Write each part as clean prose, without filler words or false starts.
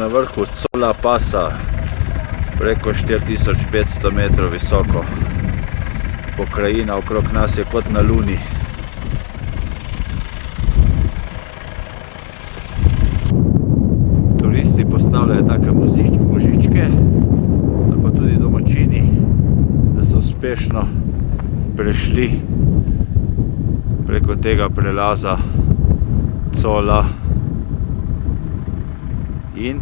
na vrhu Cola Pasa, preko 4500 metrov visoko. Pokrajina okrog nas je kot na Luni. Turisti postavljajo take možičke, ali pa tudi domačini, da so uspešno prešli preko tega prelaza Cola in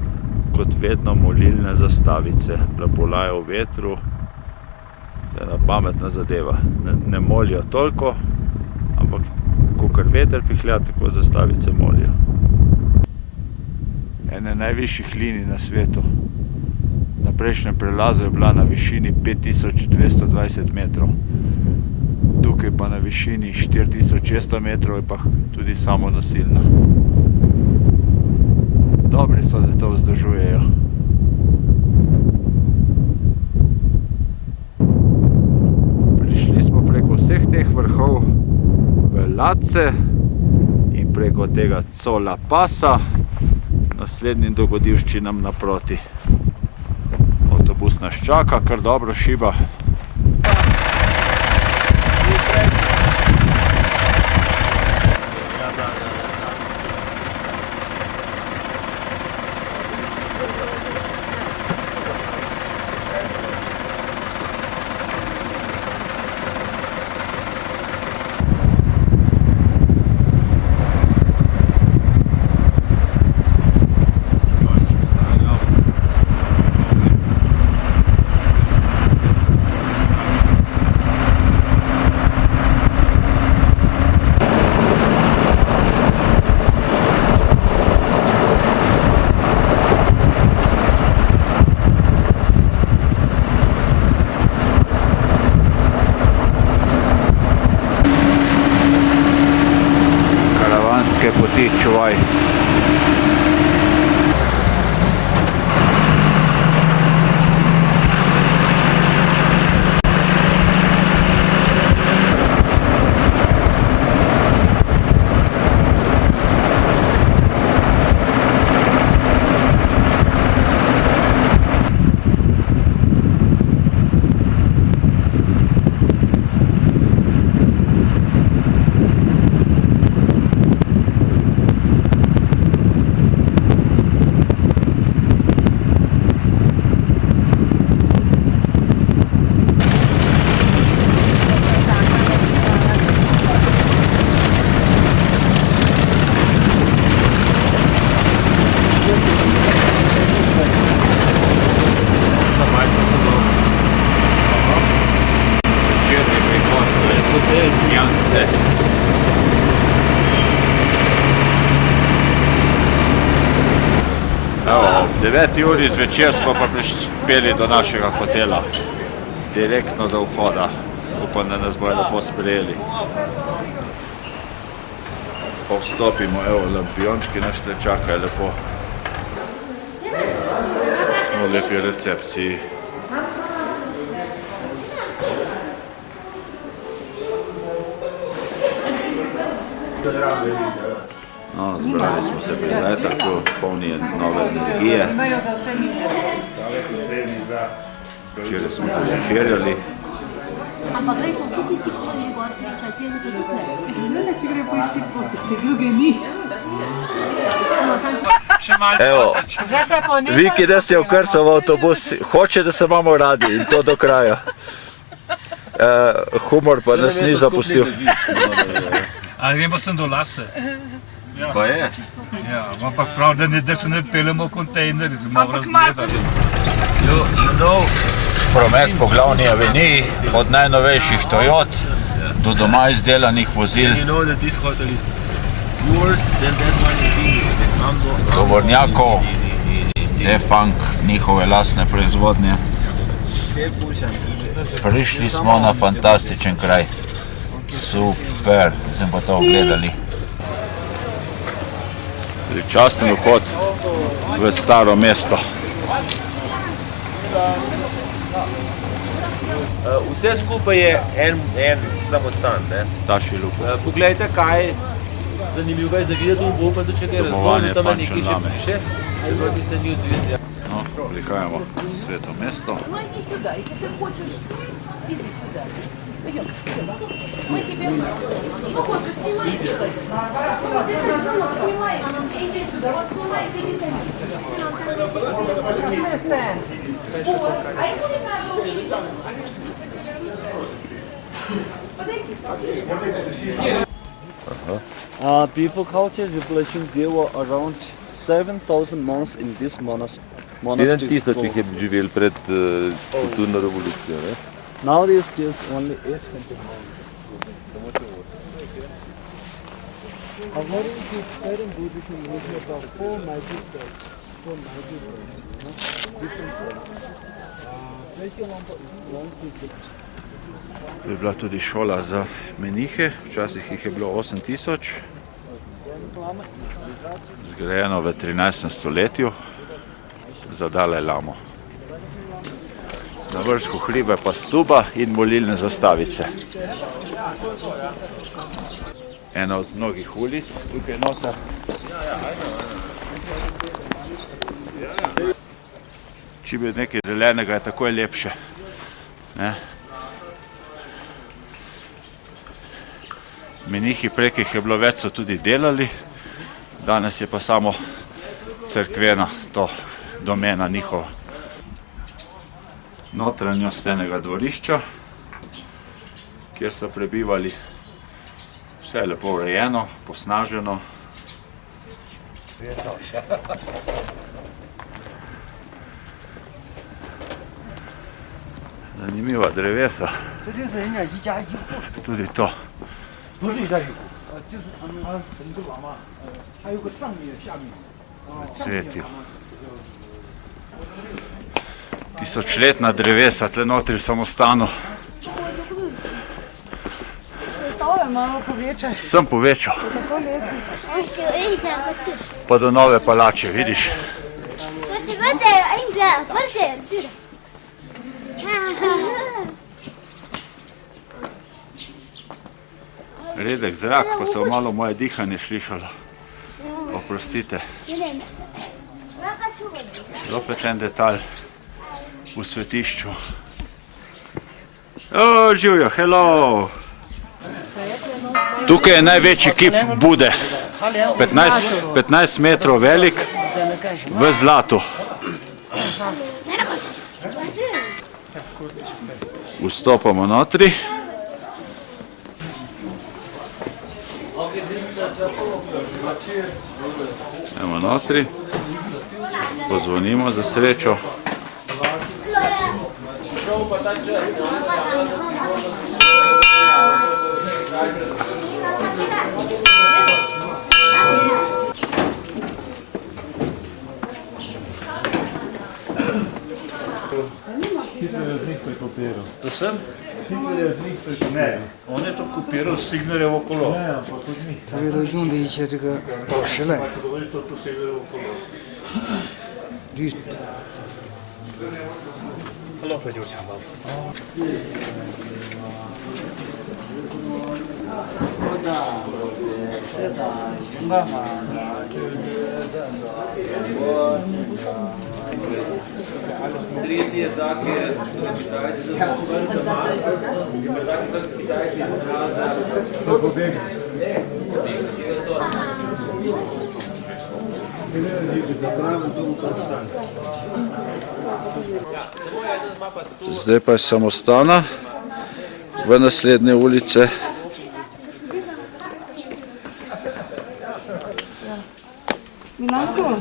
kot vedno molilne zastavice plapolajo v vetru. To je ena pametna zadeva. Ne molijo toliko, ampak kakor veter pihlja, tako zastavice molijo. Ene najvišjih linij na svetu. Na prejšnjem prelazu je bila na višini 5220 metrov. Tukaj pa na višini 4600 metrov je pa tudi samonosilna. Dobri so, da to vzdržujejo. Prišli smo preko vseh teh vrhov v Latce in preko tega Cola Pasa naslednjim dogodivščinam naproti. Avtobus nas čaka, kar dobro šiba. Poti čuvaj. Ob 9. uri zvečer smo pa prispeli do našega hotela, direktno do vhoda. Upam, da nas bojo lepo sprejeli. Pa vstopimo, evo, lampijončki naš tle čakajo lepo. Smo v lepi recepciji. No, zbrali smo se pri zajtrku, polni nove energije. Včeraj smo tudi večerjali. Ampak prej so vsi tisti, ki smo že gor srečali, tega so tukaj. Seveda, če gre po isti poti, se druge ni. Evo, Viki, da si vkrcal v avtobus, hoče, da se imamo radi in to do kraja. Humor pa nas ni zapustil. A gremo sem do Lase. Pa je. Ja, ampak prav, da se ne peljemo v kontejner. Ampak Marko... Promet po glavni aveniji, od najnovejših Toyot do doma izdelanih vozil, tovornjakov, Defang, njihove lastne proizvodnje. Prišli smo na fantastičen kraj. Super, sem pa to ogledali. Časten vhod v staro mesto. Vse skupaj je en samostan. Taši lupo. Poglejte, kaj zanimivega je za videti, upam, da če kaj razložim, tam nekaj že piše. No, prihajamo v Sveto mesto. Ну иди сюда, если ты хочешь снять, иди сюда. Пойдем сюда. Мы тебе... Ну вот, снимай. Вот, снимай. Иди сюда, вот снимай, иди садись. Вот. А ему не надо вообще. Before culture revolution, there were around 7,000 monks in this monastery. 7000 jih je živeli pred kulturno revolucijo. Ne? Nowadays, there's only 800 monks. According to Tibetan Buddhism, we have about 4 magic cells. Different cells. Special number is 1 to 6. To je bila tudi šola za menihe, včasih jih je bilo 8000. Zgrajeno v 13. stoletju za Dalaj Lamo. Na vrhu hriba pa stuba in molilne zastavice. Ena od mnogih ulic tukaj noter. Čim je nekaj zelenega, je takoj lepše. Ne? Menihi prek jih je bilo več, so tudi delali, danes je pa samo cerkvena to domena njihova. Notranjost enega dvorišča, kjer so prebivali, vse lepo urejeno, posnaženo. Zanimiva drevesa, tudi to. 不是一家一户，就是他们整个廊嘛，还有个上面下面。 Cvetijo. Tisočletna drevesa, tle notri v samostanu. Tole malo povečaj. Sem povečal. Tako lepo. Pa do nove palače, vidiš. Redek zrak, pa se bo malo moje dihanje slišalo. Oprostite. Zopet en detalj v svetišču. O, živijo, hello! Tukaj je največji kip Bude. 15 metrov velik, v zlatu. Vstopamo notri. Idemo notri, pozvonimo za srečo. Ne, on je to kopiral s Signerjevo kolo. 他这都用的一些这个宝石嘞，绿。 这就是强暴。 Zdaj pa je samostana v naslednje ulice. Milanko,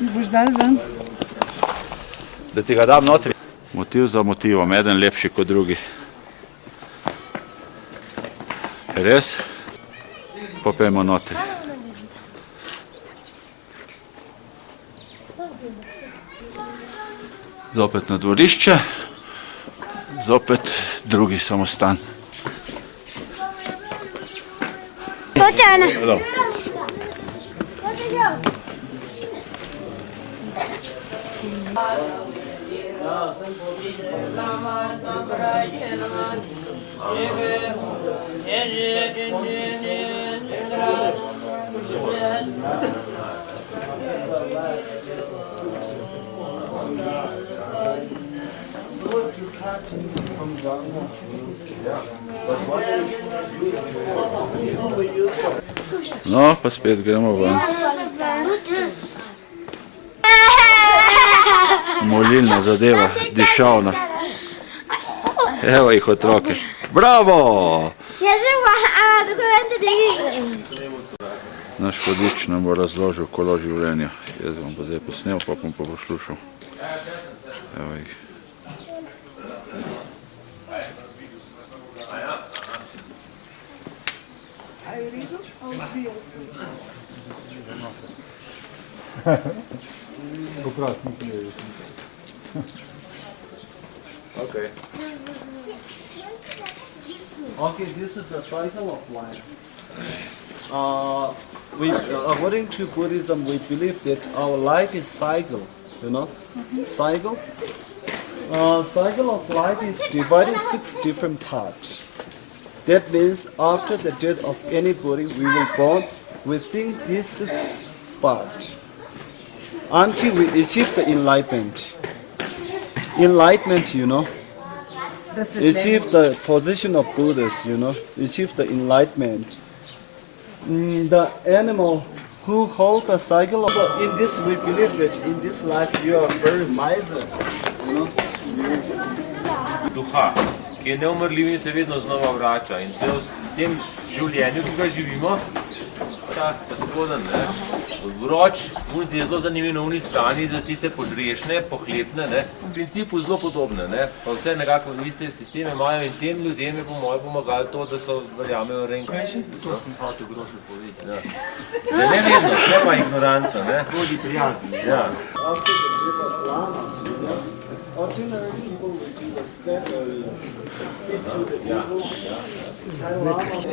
boš dal ven? Da ti ga dam notri. Motiv za motivom, eden lepši kot drugi. Res? Popejmo notri. Zopet na dvorišče, zopet drugi samostan. Točana. Hello. No, pa spet gremo ven. Molilna zadeva, dišavna. Evo jih otroke. Bravo! Naš vodič nam bo razložil kolo življenja. Jaz bom pa zdaj posnel, pa bom pa poslušal. Evo jih. Okay. Okay, this is the cycle of life. According to Buddhism, we believe that our life is cycle, you know? Cycle. Cycle of life is divided 6 different parts. That means after the death of anybody, we will born within these 6 parts until we achieve the enlightenment. Enlightenment, you know, achieve the position of Buddhas, you know, achieve the enlightenment. The animal who hold the cycle of in this we believe that in this life you are very miser, you know. Duha, ki je neumrljiv in se vedno znova vrača. In se v tem življenju, ki ga živimo, ta spodaj, vroč, je zelo zanimiv na uni strani, da tiste požrešne, pohlepne, v principu zelo podobne. Pa vse nekako iste sisteme imajo in tem ljudem je po moje pomagalo to, da so verjamejo reinkarnaciji. To sem hotel grošo povedati. Ne vedno, to pa ignoranca. Bodi prijazni. After the death of lamas, you know, ordinary people will do the step fit to the evils. And lamas.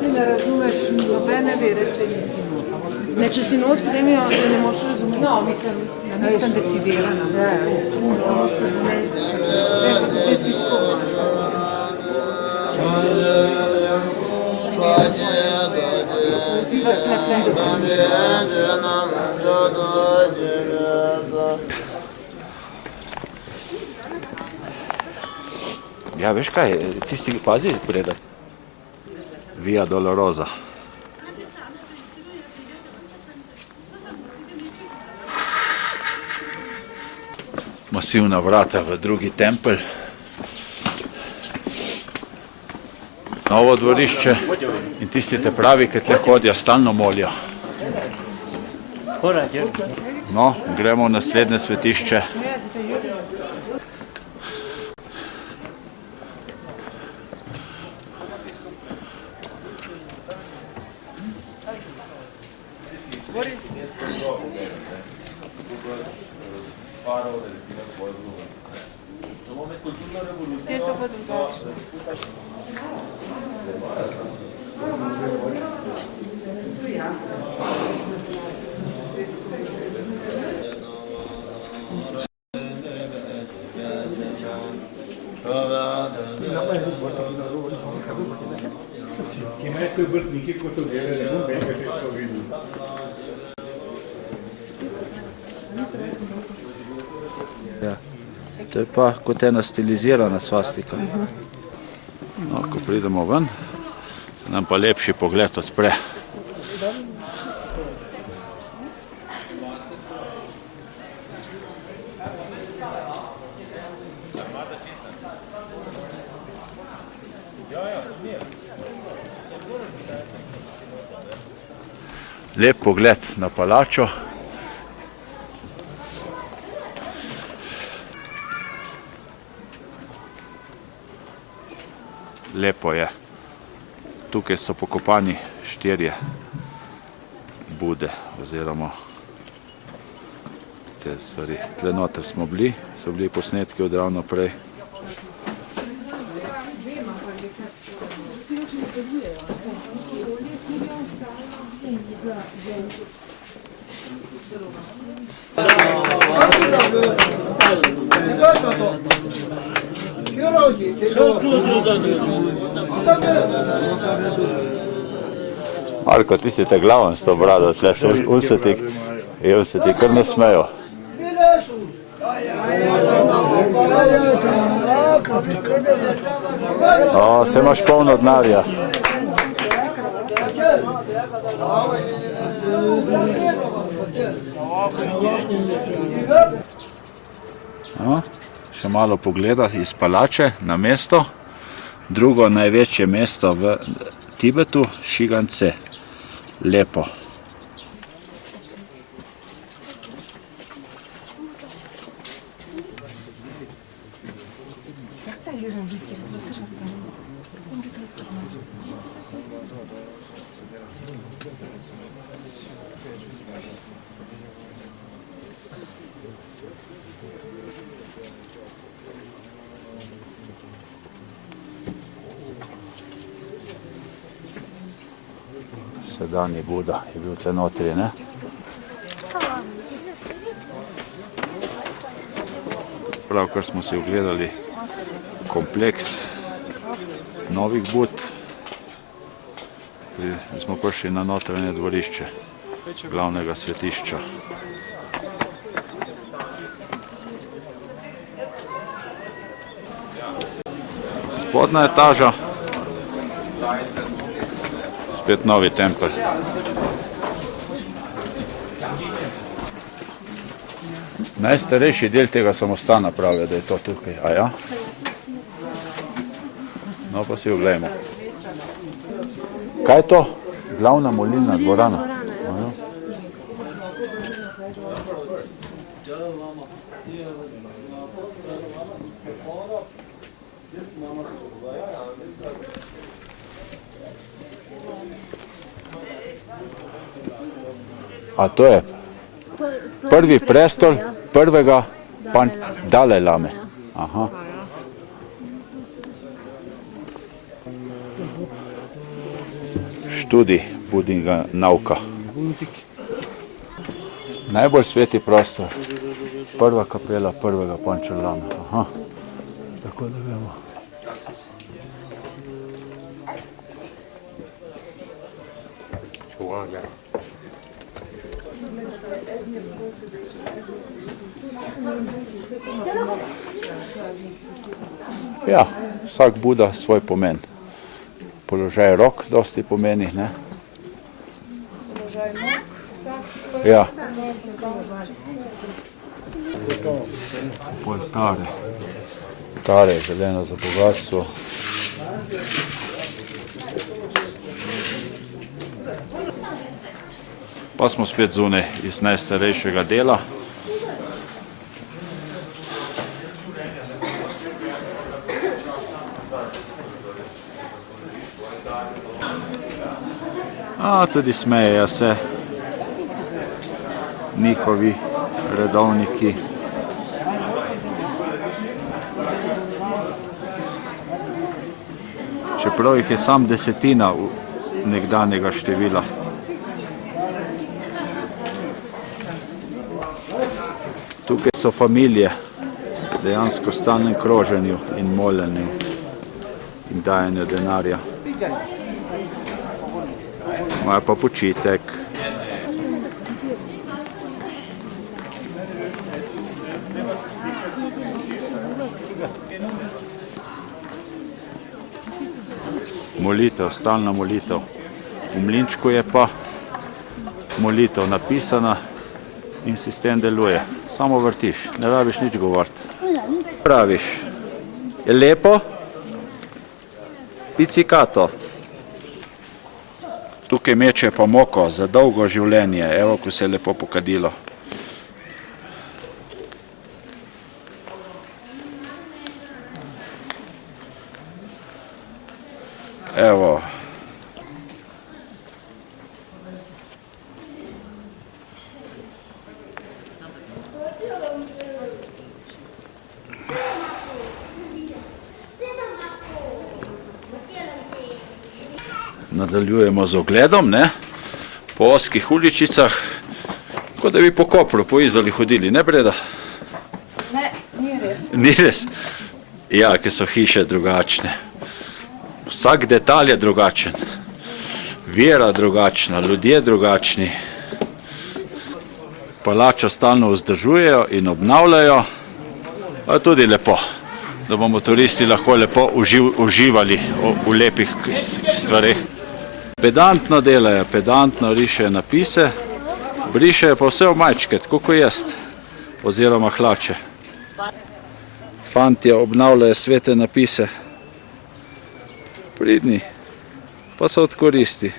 Ti ne razumeš nobene vere, če nisi not. Ne, če si not, potem jo ne moš razumeti. No, mislim, da si verana. Da si tako. Si pa slepen Ja, veš kaj, tisti pazi predaj. Via Dolorosa. Masivna vrata v drugi tempelj. Novo dvorišče in tisti te pravi, ki tle hodijo, stalno molijo. No, gremo v naslednje svetišče. Te so pa drugačne. Ja. To je pa kot ena stilizirana svastika. No, ko pridemo ven, se nam pa lepši pogled odpre. Lep pogled na palačo. Lepo je. Tukaj so pokopani 4 Bude oziroma te stvari. Tle noter smo bili, so bili posnetki od ravno prej. Marko, ti si te glaven s to brado, tle se ti kar ne smejo. O, se imaš polno denarja. No, še malo pogleda iz palače na mesto. Drugo največje mesto v Tibetu, Šigance. Lepo. Sedanji Buda je bil tle notri, ne? Pravkar smo si ogledali kompleks novih Bud. Smo prišli na notranje dvorišče glavnega svetišča. Spodnja etaža. Spet novi tempelj. Najstarejši del tega samostana pravijo, da je to tukaj. A ja? No, pa si oglejmo. Kaj je to? Glavna molilna dvorana. A to je prvi prestol prvega Dalaj Lame. Aha. Študij Budinega nauka. Najbolj sveti prostor. Prva kapela prvega Panča Lame. Aha. Tako da vemo. Ja, vsak Buda svoj pomen. Položaj rok dosti pomeni, ne? Ja. Oltare. Oltare, želeno za bogatstvo. Pa smo spet zunaj iz najstarejšega dela. Tudi smejejo se njihovi redovniki. Čeprav jih je sam desetina nekdanjega števila. Tukaj so familije, dejansko stalnem kroženju in moljenju in dajanju denarja. Moja pa počitek. Molitev, stalna molitev. V mlinčku je pa molitev napisana in sistem deluje. Samo vrtiš, ne rabiš nič govoriti. Praviš, je lepo? Pizzicato. Tukaj meče pa moko za dolgo življenje. Evo, ko se je lepo pokadilo. Evo. Nadaljujemo z ogledom, ne? po oskih uličicah, kot da bi po Kopru, po Izoli hodili, ne Breda? Ne, ni res. Ni res? Ja, ker so hiše drugačne. Vsak detalj je drugačen. Vera drugačna, ljudje drugačni. Palačo stalno vzdržujejo in obnavljajo, a tudi lepo, da bomo turisti lahko lepo uživali v lepih stvareh. Pedantno delajo, pedantno rišejo napise, brišejo pa vse v majčke, tako kot jaz, oziroma hlače. Fantje obnavljajo svete napise, pridni, pa so od koristi.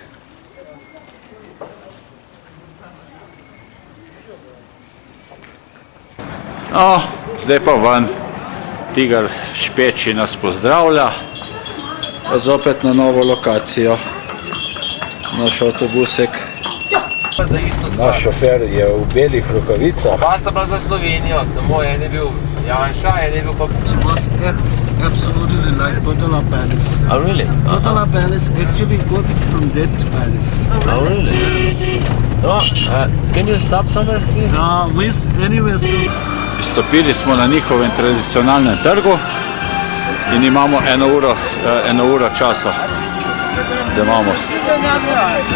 No, zdaj pa ven, Tigar Špeči nas pozdravlja, pa zopet na novo lokacijo, naš avtobusek. Naš šofer je v belih rokavicah. Oba sta bila za Slovenijo, samo en je bil Janša, en je bil pa... It was absolutely like Potala Palace. Oh, really? Potala Palace actually got it from that palace. Oh, really? No, can you stop somewhere? Anyway, Izstopili smo na njihovem tradicionalnem trgu in imamo eno uro časa, da imamo.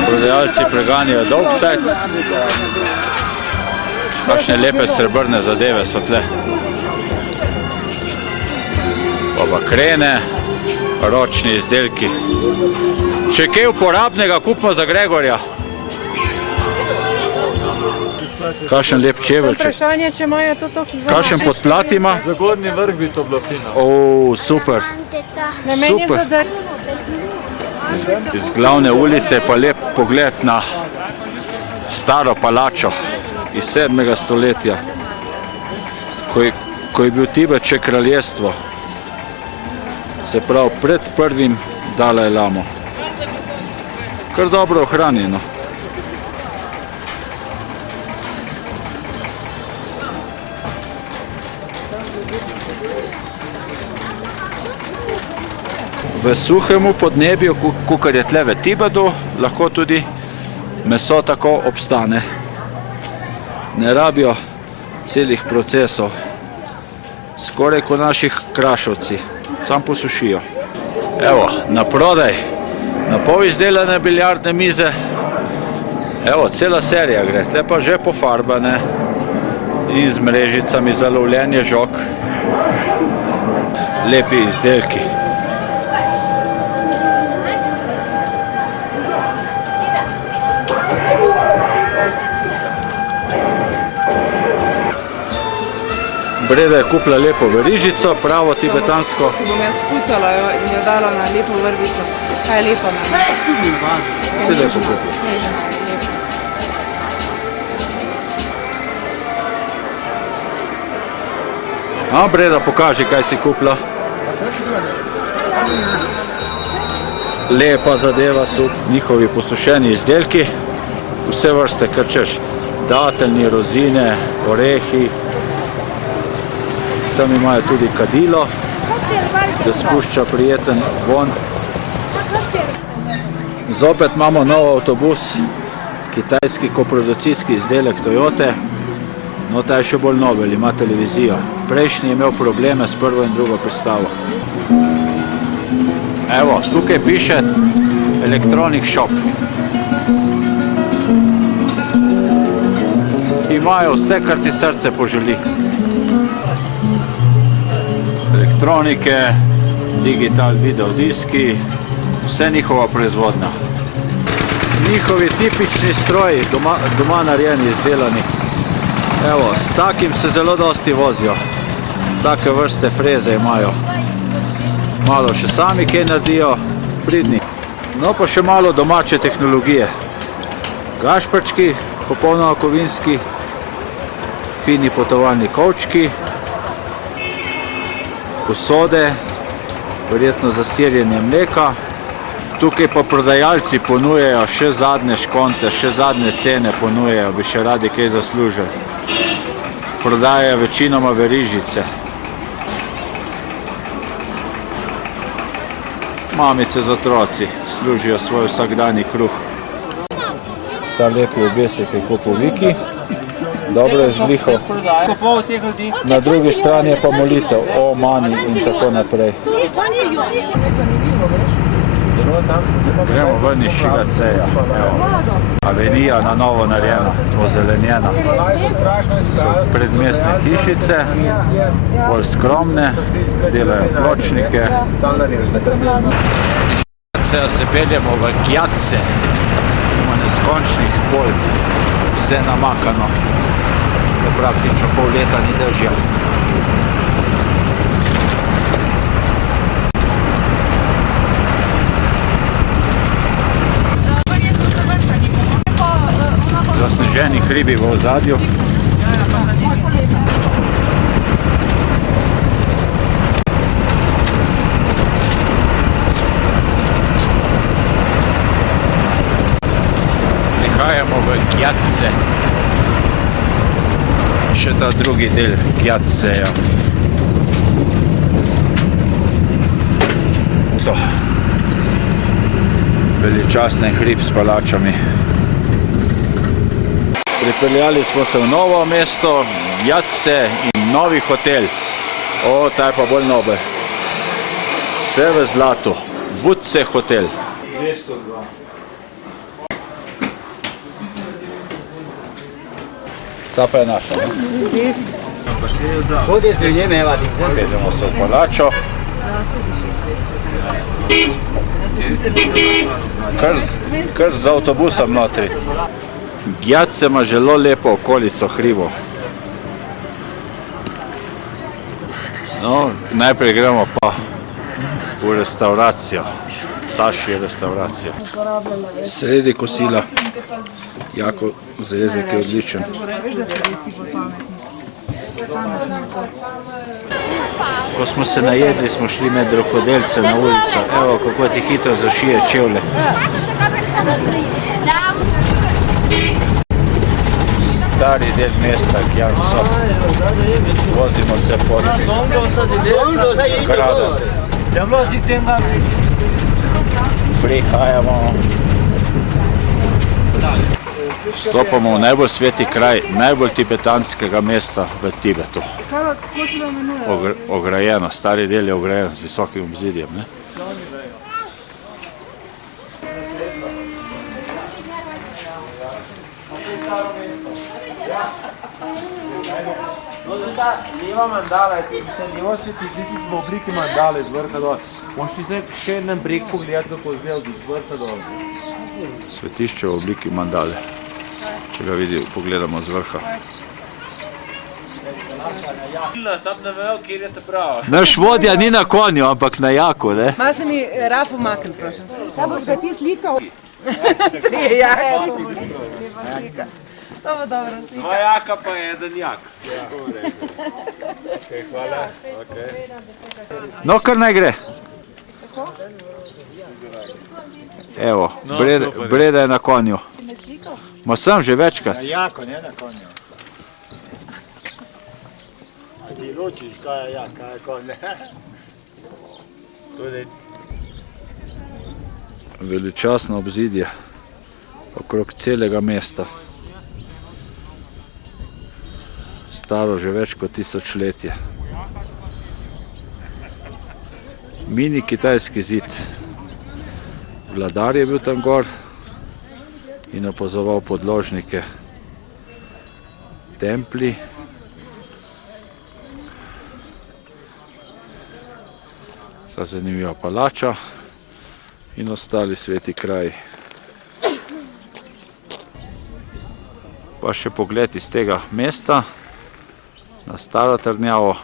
Prodajalci preganjajo dolg cajt. Kakšne lepe srebrne zadeve so tle. Pa bakrene, ročni izdelki. Še kaj uporabnega kupimo za Gregorja. Kakšen lep čeveljček. Vprašanje, če imajo to toliko za... Kakšen podplat ima? Za Gornji vrh bi to bilo fino. O, super. Na meni je Super. Iz glavne ulice je pa lep pogled na staro palačo iz 7. stoletja, ko je bil Tibet še kraljestvo, se pravi pred prvim Dalaj Lamo. Kar dobro ohranjeno. V suhemu podnebju, kakor je tle v Tibetu, lahko tudi meso tako obstane. Ne rabijo celih procesov, skoraj kot naših krašovci, sam posušijo. Evo, na prodaj, na pol izdelane biljardne mize, evo, cela serija gre, tle pa že pofarbane in z mrežicami za lovljenje žog. Lepi izdelki. Breda je kupila lepo verižico, pravo tibetansko. Si bom jaz pucala in jo dala na lepo vrvico. Kaj je lepo na me? Si lepo kupila. Nežno, lepo. A, Breda, pokaži, kaj si kupila. Lepa zadeva so njihovi posušeni izdelki, vse vrste, kar češ. Dateljni, rozine, orehi. Tam imajo tudi kadilo, da spušča prijeten von. Zopet imamo nov avtobus, kitajski koproducijski izdelek Toyote. No, ta je še bolj novel, ima televizijo. Prejšnji je imel probleme s prvo in drugo pristavo. Evo, tukaj piše Electronic Shop. Imajo vse, kar ti srce poželi. Elektronike, digital video diski, vse njihova proizvodnja. Njihovi tipični stroji, doma narejeni, izdelani. Evo, s takim se zelo dosti vozijo. Take vrste freze imajo. Malo še sami kaj naredijo, pridni. No pa še malo domače tehnologije. Gašperčki, popolnoma kovinski, fini potovalni kovčki, posode, verjetno za sirjenje mleka. Tukaj pa prodajalci ponujejo še zadnje škonte, še zadnje cene ponujejo, bi še radi kaj zaslužili. Prodajajo večinoma verižice. Mamice z otroci služijo svoj vsakdanji kruh. Ta lepi obesek je kupil Viki. Dobro je zlihal. Na drugi strani je pa molitev o mani in tako naprej. Gremo ven iz Šigaceja. Avenija na novo narejena, ozelenjena. So predmestne hišice, bolj skromne, delajo pločnike. Iz Šigaceja se peljemo v Gjatce. Imamo neskončnih polj, vse namakano. Praktično pol leta ni dežja. Zasneženi hribi v ozadju. Prihajamo v Gjatce. Še ta drugi del Gjatceja. To. Veličasten hrib s palačami. Pripeljali smo se v novo mesto, Gjatce in novi hotel. O, ta je pa bolj nobel. Vse v zlatu. Vudce hotel. 202. Ta pa je naša, ne? Peljamo se v palačo. Kar z avtobusom notri. Gjatce ima zelo lepo okolico hribov. No, najprej gremo pa v restauracijo. Taši je restauracija. Sredi kosila. Jako zrezek je odličen. Ko smo se najedli, smo šli med rokodelce na ulico. Evo, kako ti hitro zašije čevlje. Stari del mesta, Gjatco. Vozimo se pod gradom. Prihajamo. Vstopamo v najbolj sveti kraj, najbolj tibetanskega mesta v Tibetu. Ograjeno, stari del je ograjen z visokim obzidjem, ne? Leva mandala je levo sveti zid v obliki mandale z vrha dol. Možeš ti se še en breg pogledati, kako izgleda z vrha dol. Svetišče v obliki mandale. Če ga pogledamo z vrha. Sam ne vejo, kjer je ta prava. Naš vodja ni na konju, ampak na jaku, ne? Malo se mi Rafo makne, prosim. Da boš ga ti slikal. Ja, slika. To bo dobro slika. Dva jaka pa je eden jak. Hvala. No, kar naj gre. Evo, Breda je na konju. Ma sem že večkrat. Na jako, ne na konju. A ti ločiš, kaj je jak, kaj je konj. Veličastno obzidje okrog celega mesta. Staro že več kot tisočletje. Mini kitajski zid. Vladar je bil tam gor in opazoval podložnike. Templji. Sta zanimiva palača in ostali sveti kraji. Pa še pogled iz tega mesta na staro trdnjavo,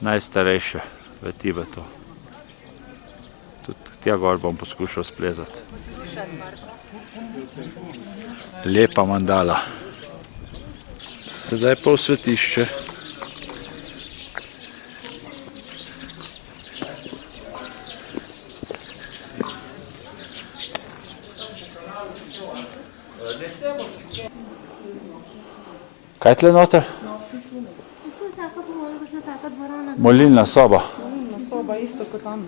najstarejše v Tibetu. Tudi tja gor bom poskušal splezati. Lepa mandala. Sedaj pa v svetišče. Kaj je tle noter? Molilna soba. Molilna soba, isto kot tam.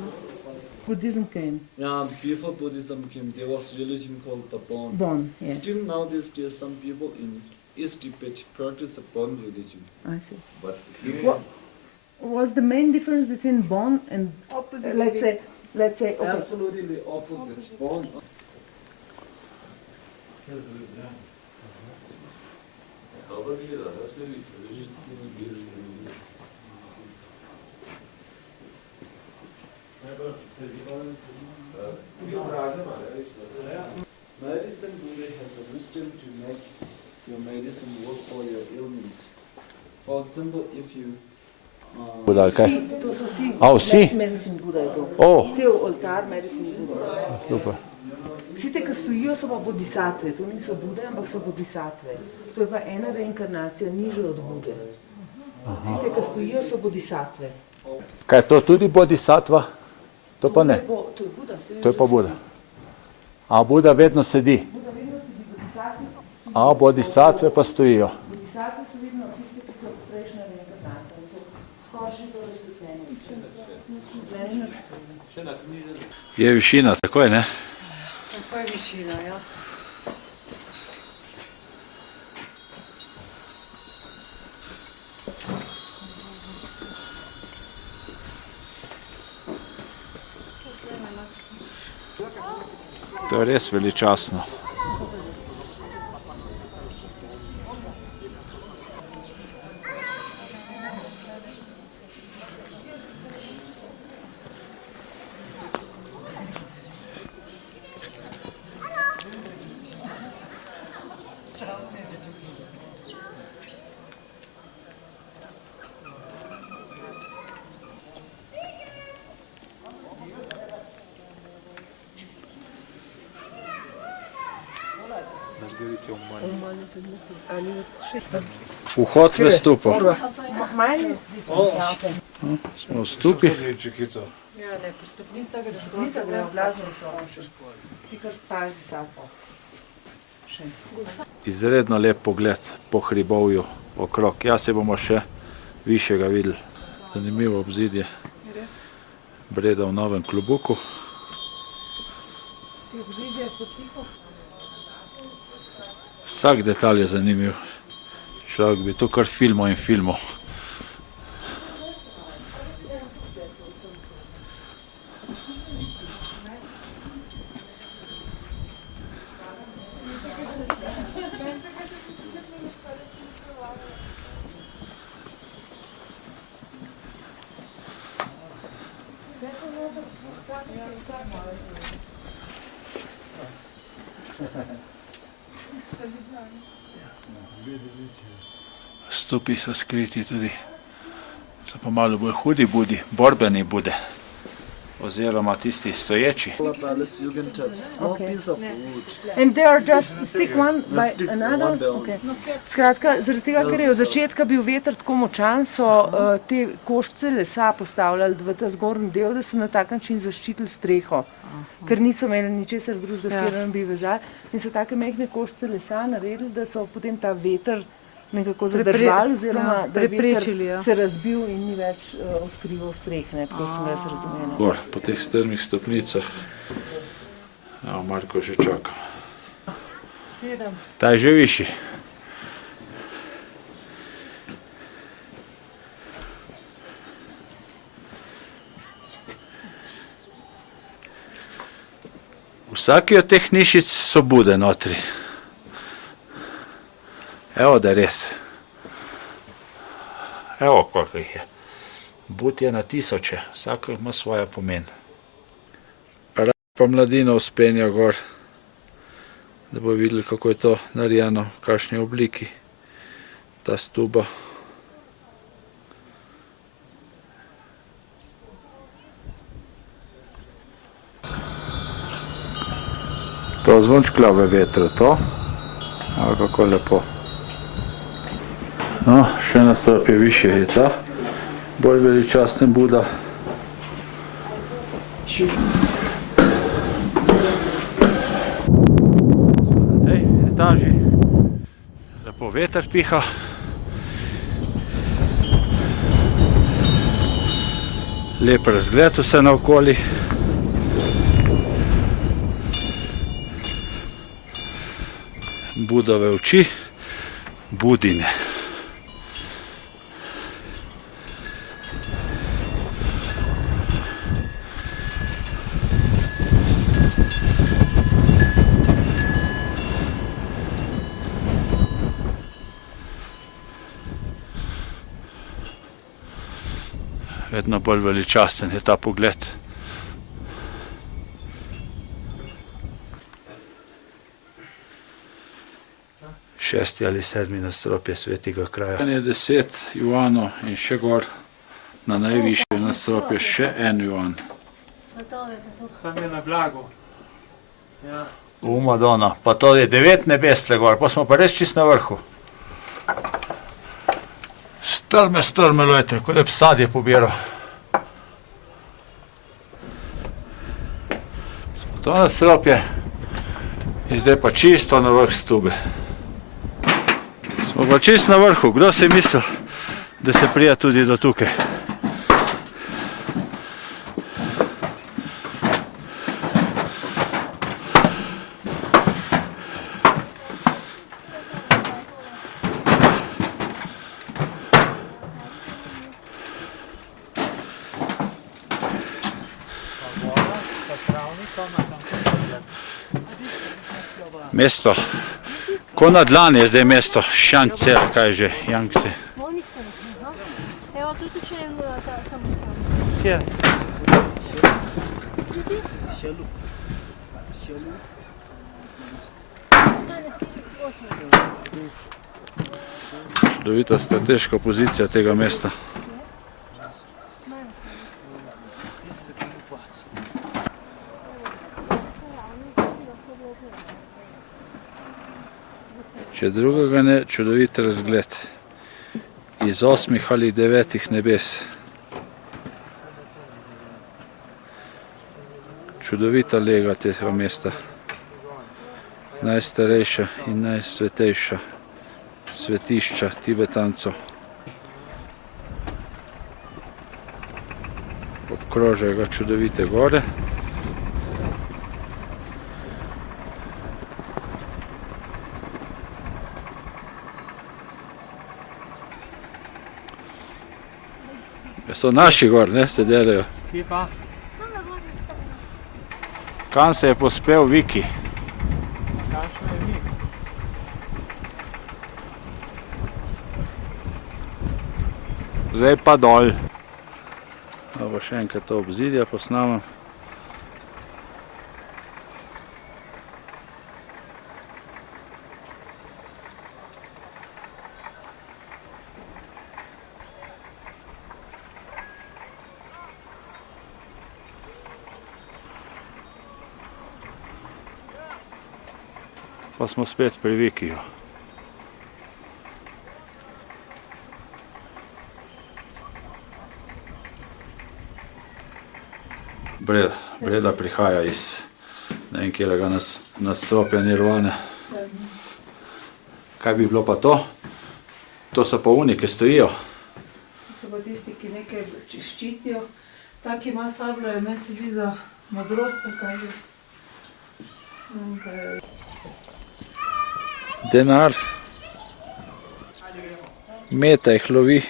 Buddhism came. Yeah, before Buddhism came, there was religion called the Bon. Bon, yes. Still nowadays, there are some people in East Tibet practice the Bon religion. I see. But here, What was the main difference between Bon and, let's say, okay. absolutely the opposite. Bon. Medicine Buddha has a wisdom to make your medicine work for your ailments. For example, if you Buda, ali kaj? Vsi, to so vsi. A, vsi? Medicine Buddha je to. O, Cel oltar Medicine Buddha. super. Vsi te, ki stojijo, so pa bodhisatve. To niso Bude, ampak so bodhisatve. To je pa ena reinkarnacija niže od Bude. Vsi te, ki stojijo, so bodhisatve. Kaj je to tudi bodhisattva? To pa ne. To je Buda. To je pa Buda. A Buda vedno sedi. Buda vedno sedi, bodhisatve stojijo. A bodhisattve pa stojijo. Bodhisatve so vedno tiste, ki so prejšnja reinkarnacija in so skoraj že to razsvetljeni. Je višina, tako je, ne? Tako je višina, ja. To je res veličastno. Vhod v stupo. Smo v stupi. Ja, ne, po stopnicah gre, stopnica gre v blazno visoko še. Ti kar pazi sapo. Še. Izredno lep pogled po hribovju okrog. Ja, se bomo še višjega videli. Zanimivo obzidje Breda v Novem Klobuku. Si obzidje poslikal? Vsak detalj je zanimiv. Človek bi to kar filmov in filmov. Stupi so skriti tudi, so pa malo bolj hudi budi, borbeni bude, oziroma tisti stoječi. Palace, you can touch small piece of wood. And they are just stick one by Stick another? one by one. Okay. Skratka, zaradi tega, ker je od začetka bil veter tako močan, so te koščice lesa postavljali v ta zgornji del, da so na tak način zaščitili streho. Ker niso imeli ničesar drugega, s katerim bi vezali. In so take majhne koščice lesa naredili, da so potem ta veter nekako zadržali, oziroma da je veter se razbil in ni več odkrival streh, ne, tako sem jaz razumela. Gor, po teh strmih stopnicah. Evo, Marko že čakam. 7. Ta je že višji. Vsaki od teh hišic so bude notri. Evo da je res. Evo koliko jih je. Bud je na tisoče, vsak ima svoja pomen. Rad pa mladino vzpenja gor, da bo videli, kako je to narejeno, v kakšni obliki, ta stuba. To zvončkla v vetru, to. Evo kako lepo. No, še na stopje više je ta, bolj veličasten Buda. Na tej etaži lepo veter piha. Lep razgled vse naokoli. Budove oči, Budine. Vedno bolj veličasten je ta pogled. Šesti ali sedmi nadstropje svetega kraja. Je 10 juanov in še gor na najvišje nadstropje še 1 juan. Sam je na blagu. Ja. Madonna, pa to je 9 nebes tle gor, pa smo pa res čist na vrhu. Strme lojtre, kot da bi sadje pobiral. Smo to nadstropje in zdaj pa čisto na vrh stube. Smo pa čisto na vrhu, kdo si mislil, da se prija tudi do tukaj. Mesto, ko na dlani je zdaj mesto, Šanjce, kaj že, Jangse. Evo, tu će ne mora ta samo Kje? Čudovita strateška pozicija tega mesta. Če drugega ne, čudovit razgled iz 8 ali 9 nebes. Čudovita lega tega mesta. Najstarejša in najsvetejša svetišča Tibetancov. Obkrožajo ga čudovite gore. So naši gor, ne, se delajo. Kje pa? Kam se je pospel Viki? Kakšno je Vik? Zdaj pa dol. Evo še enkrat to obzidja posnamem. Pa smo spet pri Vikiju. Breda prihaja iz ne vem kjelega nadstropja Nirvane. Kaj bi bilo pa to? To so pa oni, ki stojijo. To so pa tisti, ki nekaj ščitijo. Ta, ki ima sabljo, je meni se zdi za modrost, kaj je. Denar. Meta jih lovi.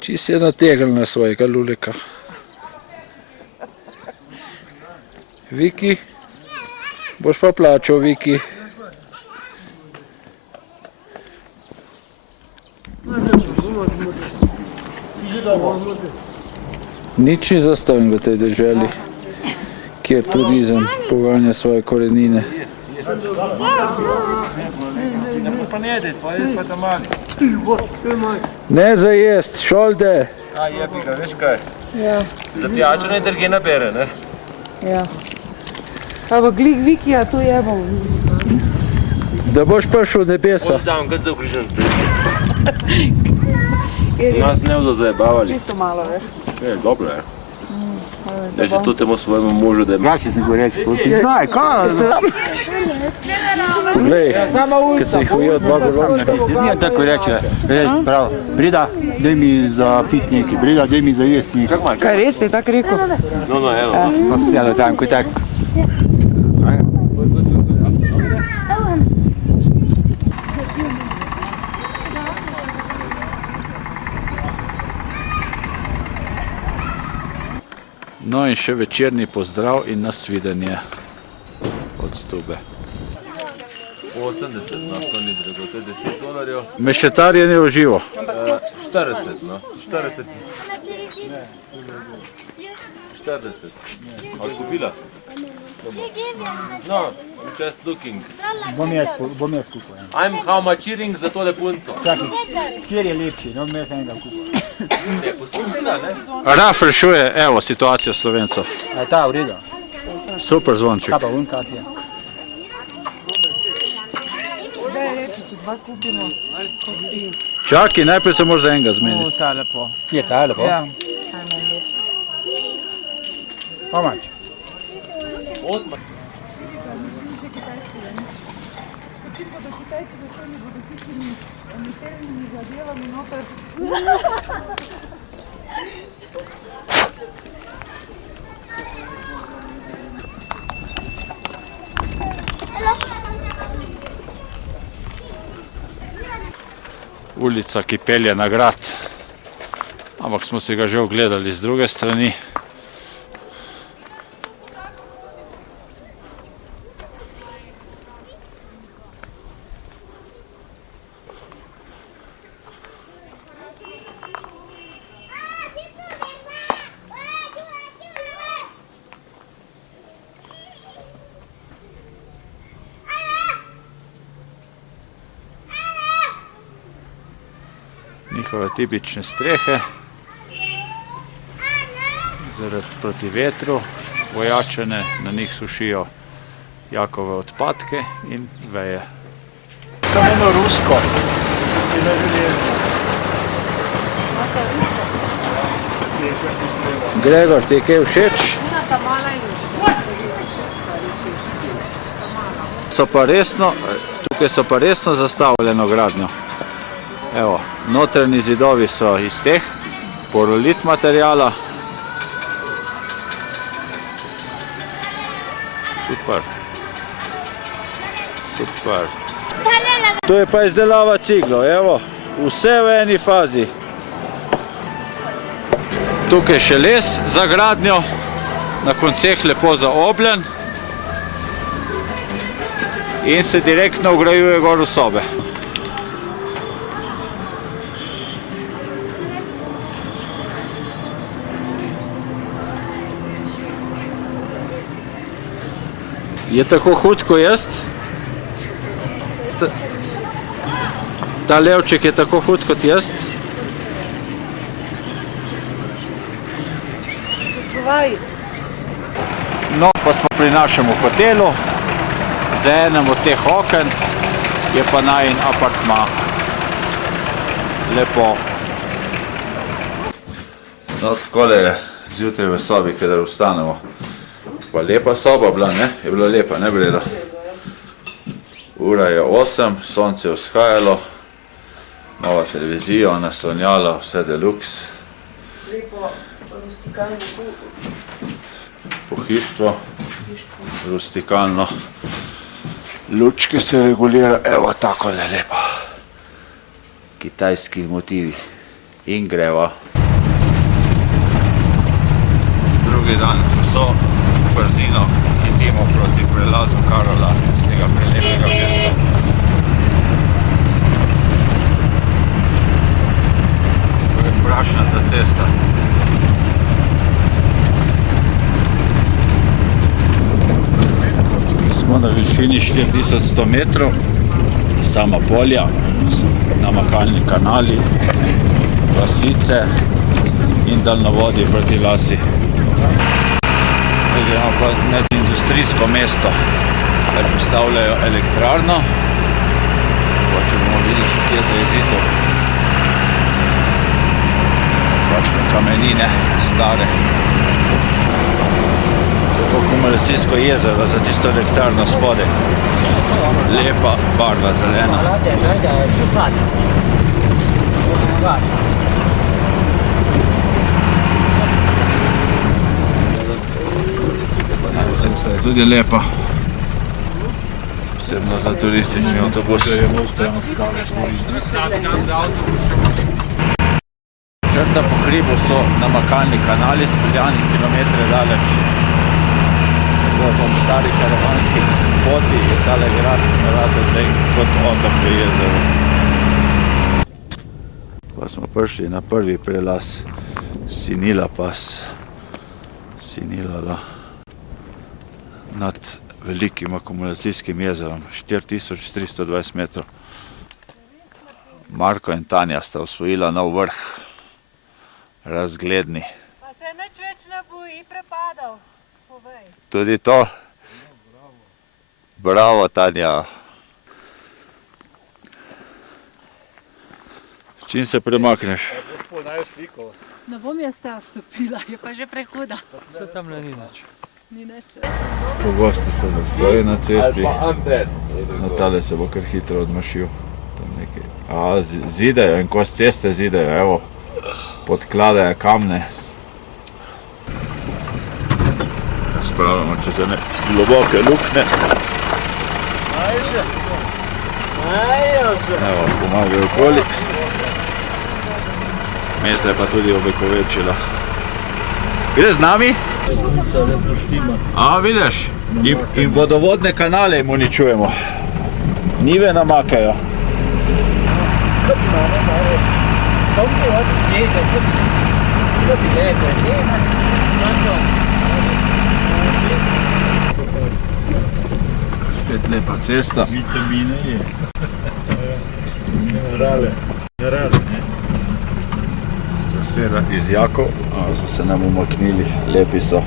Čist je nategel na svojega luleka. Viki, boš pa plačal, Viki. Nič ni zastonj v tej deželi, kjer turizem poganja svoje korenine. Ne za jest, šolde. A jebi ga, veš kaj? Ja. Za pijačo naj drge nabere, ne? Ja. Pa v glih Vikija tu jebom. Da boš prišel v nebesa. Bolj dan, kad zaokrižen. Nas ne bodo zajebavali. Čisto malo, veš. Dobro je. Ja, že to temu svojemu možu, da je... Gaši si go reči, znaj, kaj? Glej, ki se jih ujel dva zalomčka. Nije tako reče, reči prav. Brida, daj mi za pit nekaj, Brida, daj mi za jest nekaj. Kaj res je tako rekel? No, evo. Pa sjelo tam, ko tak. No in še večerni pozdrav in nasvidenje od Stube. 80, no, to ni drago, to je $10. Mešetarjenje v živo. 40, no, 40. 40. Odkupila? No, I'm just looking. Bom jaz kupil. I'm how much earring za tole punco. Čakaj, kjer je lepši, no bom jaz enega kupil. Ne, poslušaj ga, ne? Raf rešuje, evo, situacijo Slovencev. A je ta v redu? Super zvonček. Kaj pa vun kak je? Čakaj, najprej se moraš za enega zmeniti. Ta je lepo. Kje, ta je lepo? Ja. How much? Ulica, ki pelje na grad, ampak smo se ga že ogledali z druge strani. Njihove tipične strehe, zaradi proti vetru, vojačene, na njih sušijo jakove odpadke in veje. Tam eno rusko, si ne želim. Gregor, ti je kaj všeč? Tukaj so pa resno zastavljeno gradnjo. Evo, notranji zidovi so iz teh porolit materijala. Super. Super. To je pa izdelava ciglov, evo, vse v eni fazi. Tukaj še les za gradnjo, na konceh lepo zaobljen in se direktno vgrajuje gor v sobe. Je tako hud kot jaz? Ta levček je tako hud kot jaz? No, pa smo pri našem hotelu. Za enem od teh oken je pa najin apartma. Lepo. No, takole je zjutraj v sobi, kadar vstanemo. Pa lepa soba bila, ne? Je bila lepa, ne Breda? Ura je 8, sonce je vzhajalo, nova televizija, naslonjala, vse deluxe. Lepo rustikalno Pohištvo, rustikalno. Lučke se regulira, evo takole lepa. Kitajski motivi. In greva. Drugi dan so brzino hitimo proti prelazu Karola z tega prelepega mesta. To je prašnata cesta. Smo na višini 4100 metrov, sama polja, namakalni kanali, vasice in daljnovodi proti vasi. Gremo pa med industrijsko mesto, kjer postavljajo elektrarno. Če bomo videli še kje zajezitev. Kakšne kamenine, stare. To je kumulacijsko jezero za tisto elektrarno spodaj. Lepa barva zelena. Cesta je tudi lepa, posebno za turistični avtobus. tam po hribu so namakalni kanali speljani kilometre daleč. Po tom stari karavanski poti je tale grad rado zdaj kot otok v jezeru. Pa smo prišli na prvi prelaz Sinila pas. Sinilala nad velikim akumulacijskim jezerom, 4320 metrov. Marko in Tanja sta osvojila nov vrh, razgledni. Pa se nič več ne boji prepadal, povej. Tudi to? Bravo, Tanja. S čim se premakneš? Ne bom jaz ta vstopila, je pa že prehuda. Vse tam ni nič. Ni nič. Pogosto se zastoji na cesti. Na tale se bo kar hitro odmašil. A, zidajo, en kos ceste zidajo, evo. Podkladajo kamne. Spravljamo čez ene globoke lukne. Evo, pomagajo okoli. Meta je pa tudi ovekovečila. Gre z nami? A, vidiš? In vodovodne kanale jim uničujemo. Njive namakajo. Spet lepa cesta. Vitamine je. Minerale. Zaseda iz Jakov, so se nam umaknili, lepi so.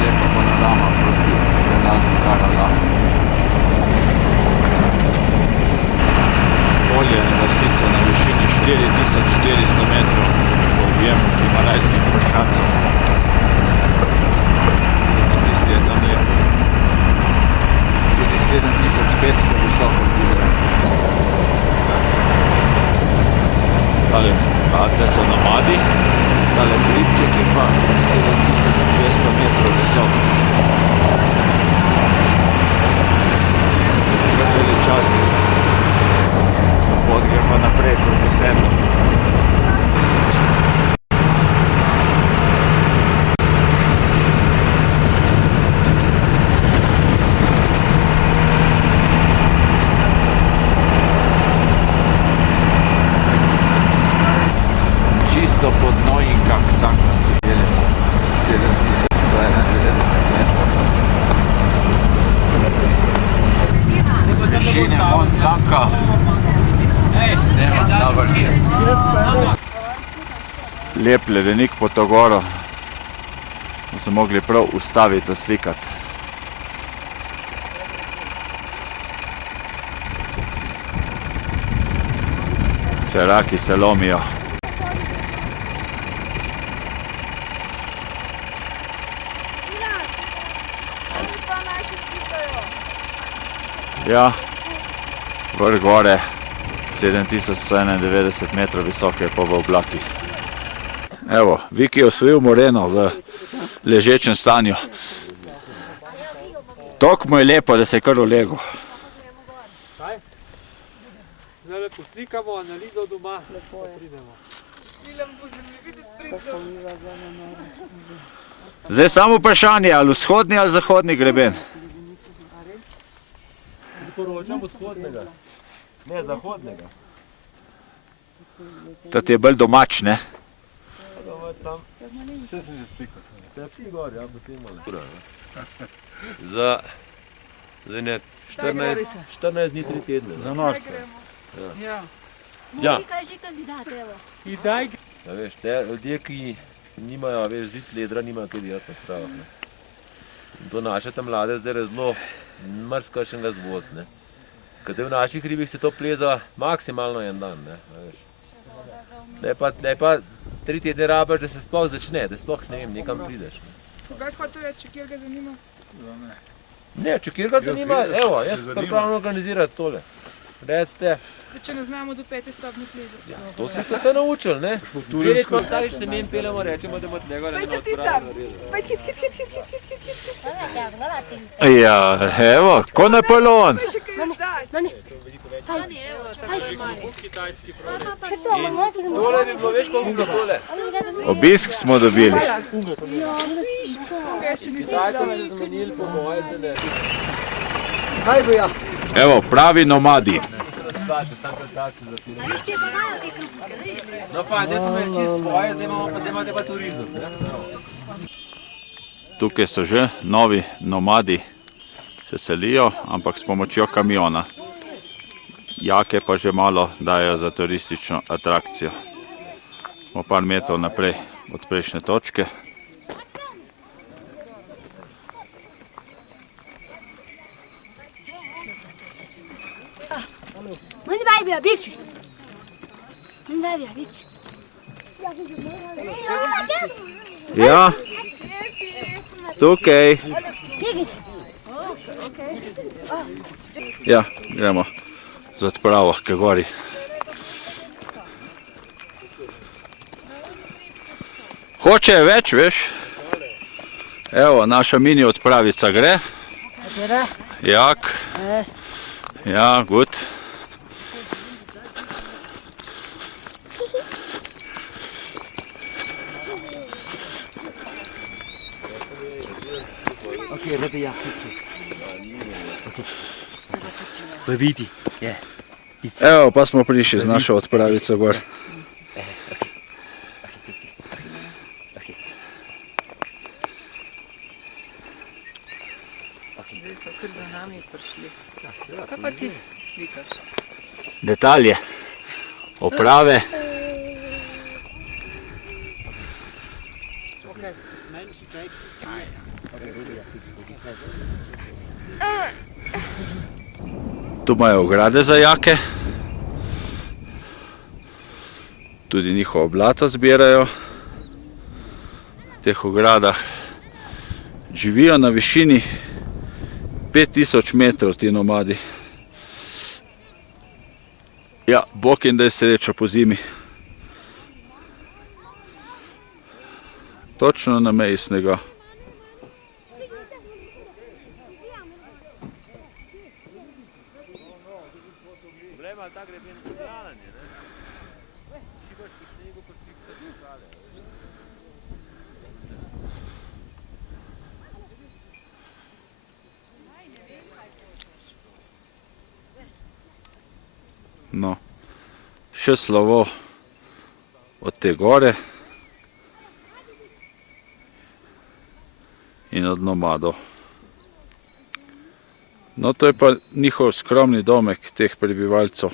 Lepa panorama proti prenazu Karala. Polje je vasica na višini 4400 metrov po objemu himalajskih vršacov. Tisti je tam je tudi 7500 visoko bilo. Tale so nomadi, tale hribček je pa 7200 metrov visok. Kar veličastni. Pot gre pa naprej proti sedlu. Čisto pod Nojinkah Sangla se peljemo 7191 metrov. Višine Mont Blanca. Snema na vrh. Lep ledenik pod to goro. Smo se mogli prav ustaviti za slikati. Seraki se lomijo. Ja, vrh gore, 7191 metrov visoke je pa v oblakih. Evo, Viki je osvojil moreno v ležečem stanju. Toliko mu je lepo, da se je kar ulegel. Zdaj poslikamo analizo doma, pa pridemo. Zdaj samo vprašanje, ali vzhodni ali zahodni greben. Priporočam vzhodnega, ne zahodnega. To ti je bolj domač, ne? Vse sem že slikal. Te vsi gor, ja, potem malo. Za ne 14 dni, 3 tedne. Za norce. Ja. Kaj že kandidat, evo? Ja, veš, te ljudje, ki nimajo, veš, zic ledra, nimajo kaj delati na stravah, ne. In to naše tam mlade zdaj razlo marsikakšnega zvoz, ne. Kajte v naših hribih se to pleza maksimalno en dan, ne, veš. Tle pa 3 tedne rabaš, da se sploh začne, da sploh, ne vem, nekam prideš. Koga shvatuje, če kjer ga zanima? Ne, če kjer ga zanima, evo, jaz pripravljam organizirati tole. Recite. Če ne znamo do 5 stopnje klize. Ja, to ste se naučili, ne? Vedeti pa vsakič se mi pelemo, rečemo, da imate njega ne odpravili. Ja, evo, ko Napoleon. Tole bi bilo, veš koliko za tole? Obisk smo dobili. Kitajce me že zamenili po moje zele. Kaj bo ja? Evo, pravi nomadi. No fajn, zdaj smo imeli čisto svoje, zdaj imate pa turizem. Tukaj so že novi nomadi, se selijo, ampak s pomočjo kamiona. Jake pa že malo dajo za turistično atrakcijo. Smo par metrov naprej od prejšnje točke. Ja, tukaj. Ja, gremo z odpravo k gori. Hoče več, veš? Evo, naša mini odpravica gre. Jak? Ja, good. Evo, pa smo prišli z našo odpravico gor. Zdaj so kar za nami prišli. Kaj pa ti slikaš? Detalje, oprave. Tu imajo ograde za jake. Tudi njihovo blato zbirajo. V teh ogradah živijo na višini 5000 metrov ti nomadi. Ja, bog jim daj srečo po zimi. Točno na meji snega. No, še slovo od te gore in od nomadov. No, to je pa njihov skromni domek teh prebivalcev.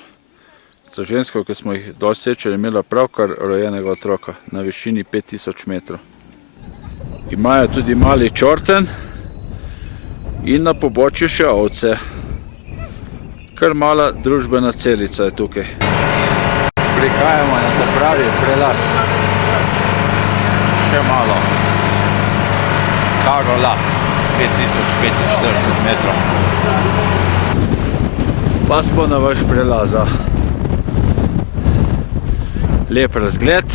Za žensko, ki smo jih dol srečali, imela pravkar rojenega otroka na višini 5000 metrov. Imajo tudi mali čorten in na pobočju še ovce. Kar mala družbena celica je tukaj. Prihajamo na ta pravi prelaz. Še malo. Karola, 5045 metrov. Pa smo na vrh prelaza. Lep razgled.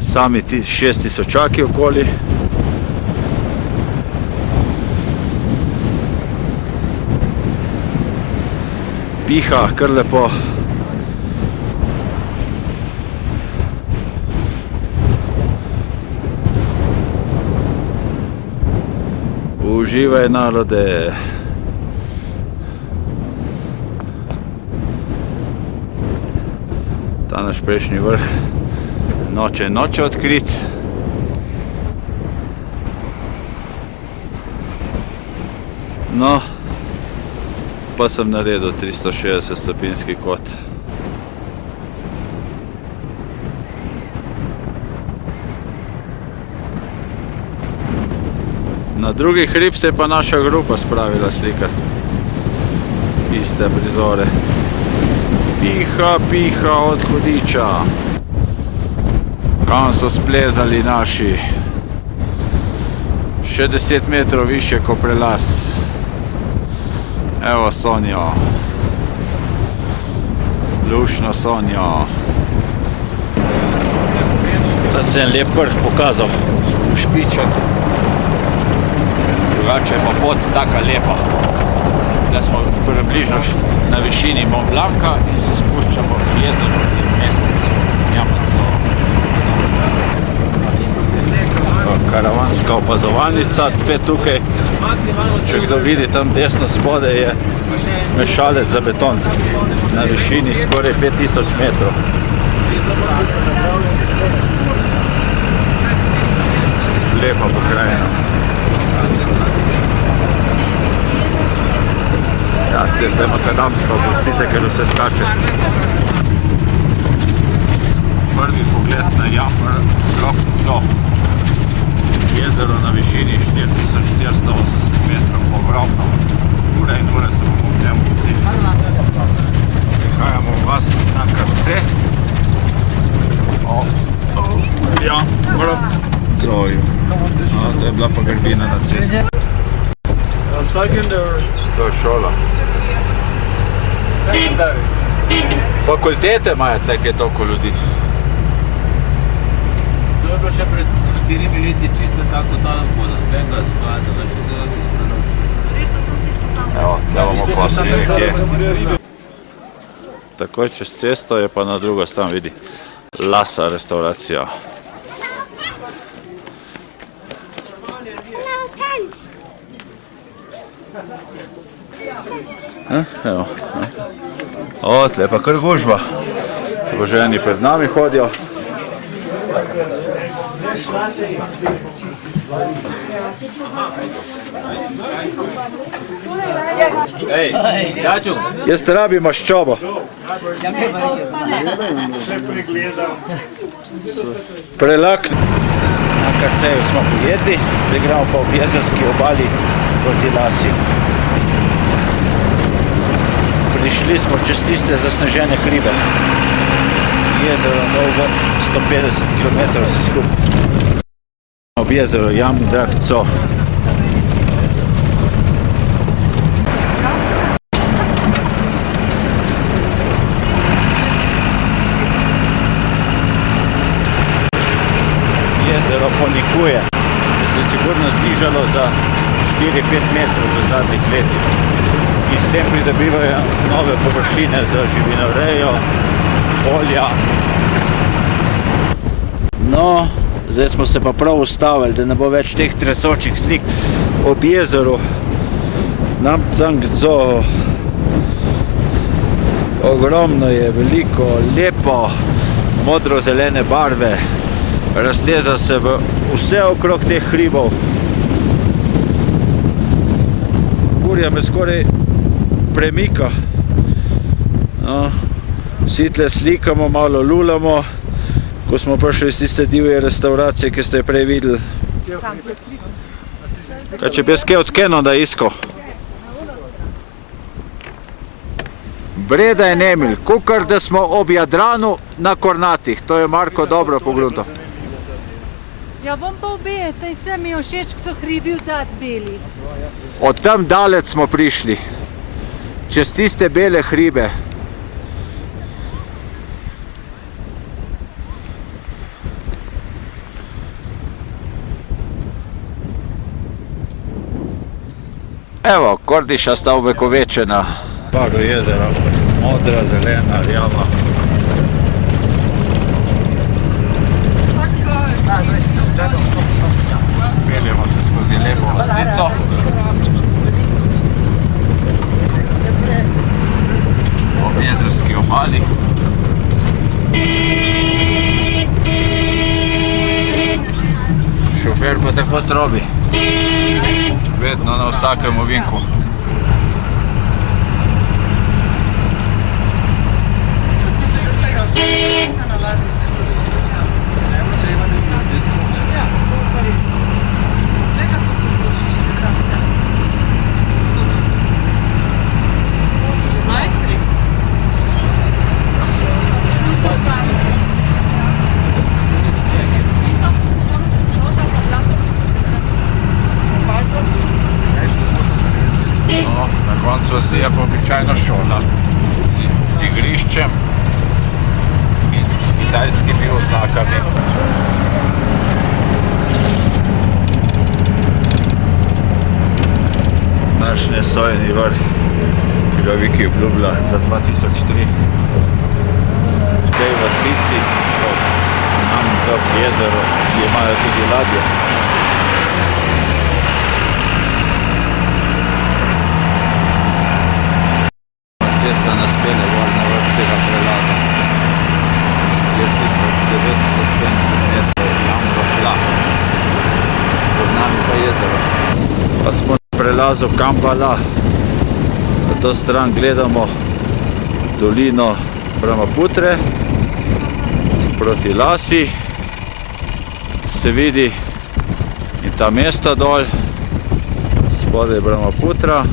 Sami 6000 okoli. Piha, kar lepo. Uživaj, narode. Ta naš prejšnji vrh noče odkrit. No, pa sem naredil 360 stopinjski kot. Na drugi hrib se je pa naša grupa spravila slikati iste prizore. Piha od hudiča. Kam so splezali naši Še 10 metrov više kot prelaz. Evo Sonjo. Lušno Sonjo. Zdaj se en lep vrh pokazal. V špiček. Drugače je pa pot taka lepa. Zdaj smo približno na višini Mont Blanca in se spuščamo v jezero in mestnico Jamaco. Karavanska opazovalnica, spet tukaj. Če kdo vidi, tam desno spode je mešalec za beton. Na višini skoraj 5000 metrov. Lepa pokrajina. Ja, cesta je makadamska, opustite, ker vse skače. Prvi pogled na Jamrlokco. Jezero na višini 4480 metrov, ogromno. Ure in ure se bomo v tem vozili. Prihajamo vas na KC. Jamrlokcoju. To je bila pa grbina na cesti. To je šola. Fakultete imajo tle, kaj je toliko ljudi. To je bilo še pred 4 leti čisto tako talen podan. Venga spada, da še zdaj čisto prenoč. Verjetno sem tisto tam. Evo, tle bomo kosili nekje. Takoj čez cesto je pa na drugo stran, vidi, Lasa restauracija. Evo. O, tle pa kar gužba. Boženi pred nami hodijo. Ej, Jačuk! Jaz te rabim maščobo. Prelakni. Na KC-ju smo pojedli, zdaj gremo pa v jezerski obali proti Lasi. Prišli smo čez tiste zasnežene hribe. Jezero dolgo 150 km vse skupaj. Ob jezero Jamrlokco. Jezero ponikuje. Se je sigurno znižalo za 4-5 metrov v zadnjih letih. In s tem pridobivajo nove površine za živinorejo, polja. No, zdaj smo se pa prav ustavili, da ne bo več teh tresočih slik ob jezeru Namcangco. Ogromno je, veliko, lepo, modro-zelene barve, razteza se vse okrog teh hribov. Burja me skoraj premika. No, vsi tle slikamo, malo lulamo, ko smo prišli iz tiste divje restauracije, ki ste jo prej videli. Kaj če bi jaz kaj od Canona iskal? Breda in Emil, kukar da smo ob Jadranu na Kornatih, to je Marko dobro pogledal. Ja, bom pa obe, taj se mi je všeč, ko so hribi odzad beli. Od tam dalec smo prišli, čez tiste bele hribe. Evo, Kordiša sta uvekovečena. Barvo jezera, modra, zelena, rjava. Peljemo se skozi lepo vasico. Ob jezerski obali. Šofer pa tako trobi. Vedno na vsakem ovinku. Na koncu vasi je pa običajno šola z igriščem in s kitajskimi oznakami. Naš nesojeni vrh, ki ga Viki obljublja za 2003. V tej vasici, nam za jezero, imajo tudi ladje. Cesta nas pelje gor na vrh tega prelaza. 4970 metrov jambo tla. Pod nami pa jezero. Pa smo na prelazu Kambala. Na to stran gledamo dolino Brahmaputre. Proti Lasi se vidi in ta mesta dol. Spodaj je Brahmaputra.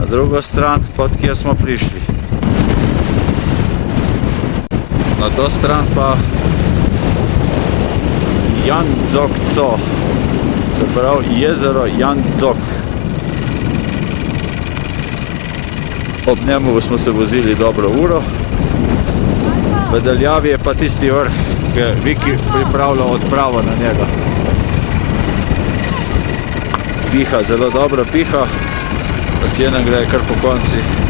Na drugo stran, pod kjer smo prišli. Na to stran pa Jandzok-co, se pravi jezero Jandzok. Ob njemu smo se vozili dobro uro. V daljavi je pa tisti vrh, ki Viki pripravlja odpravo na njega. Piha, zelo dobro piha. Pasjena gre kar po konci.